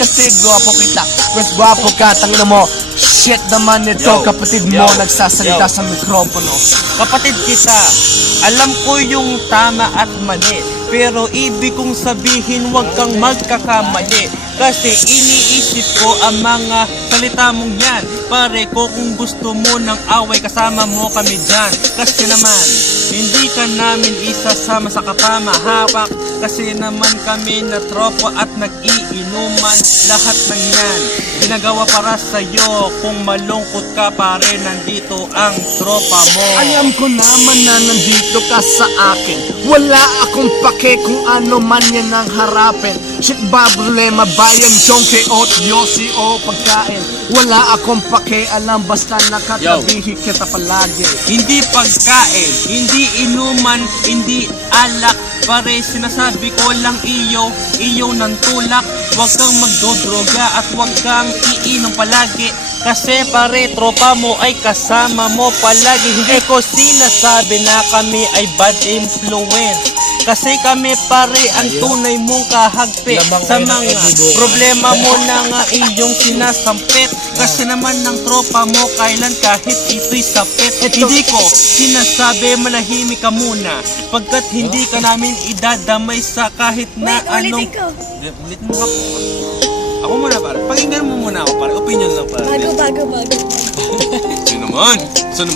kasi gwapo kita. Mas gwapo ka, tangina mo. Shit naman ito, kapatid mo nagsasalita sa mikropono. Kapatid kita, alam ko yung tama at mali, pero ibig kong sabihin huwag kang magkakamali. Kasi iniisip ko ang mga salita mong yan. Pare ko, kung gusto mo ng away, kasama mo kami dyan. Kasi naman, hindi ka namin isasama sa kapamahawak. Kasi naman kami na tropa at nag-iinuman. Lahat ng yan ginagawa para sa'yo. Kung malungkot ka pare, nandito ang tropa mo. Alam ko naman na nandito ka sa akin. Wala akong pake kung ano man yan ang harapin. Shit ba problema, bayan, chonke, ot, yosi o pagkain. Wala akong pake, alam basta nakatabihi kita palagi. Hindi pagkain, hindi inuman, hindi alak. Pare, sinasabi ko lang iyo ng tulak. Huwag kang magdodroga at huwag kang iinom palagi. Kasi pare, tropa mo ay kasama mo palagi. Hindi ko sinasabi na kami ay bad influence. Kasi kami pare ang tunay mong kahagpi sa mga problema mo na nga iyong sinasampit. Kasi naman ng tropa mo kailan kahit ito'y sapit. Hindi ko sinasabi manahimik ka muna, pagkat hindi ka namin idadamay sa kahit na anong... Ulit mo ako. Ako muna pare, pakinggan mo muna ako pare, opinion lang pare. Bago. Sino naman?